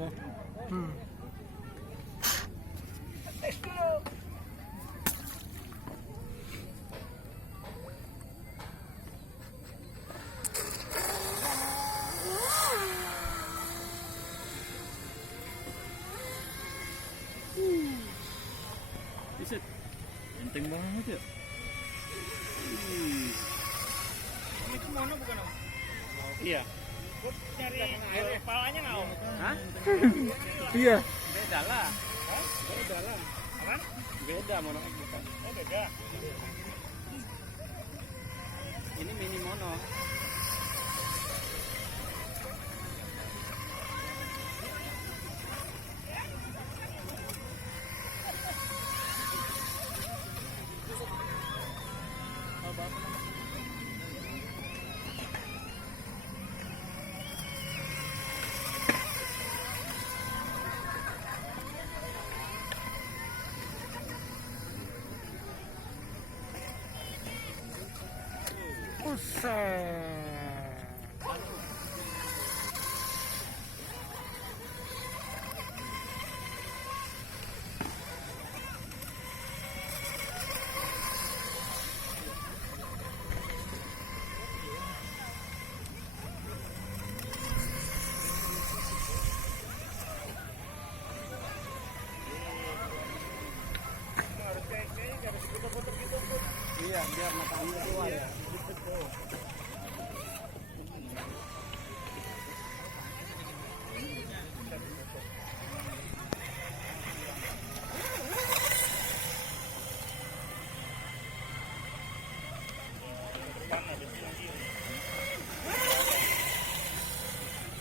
Hmm. Buset, enteng banget ya. Ini kemana bukan Om? Iya. Gue nyari kepalanya nggak Om? Hah? Iya. Beda lah. Hah? Beda lah. Apaan? Beda mono bukan. Oh beda. Ini mini mono. Buset. Harus kayaknya harus foto-foto gitu. Iya, biar matanya keluar ya.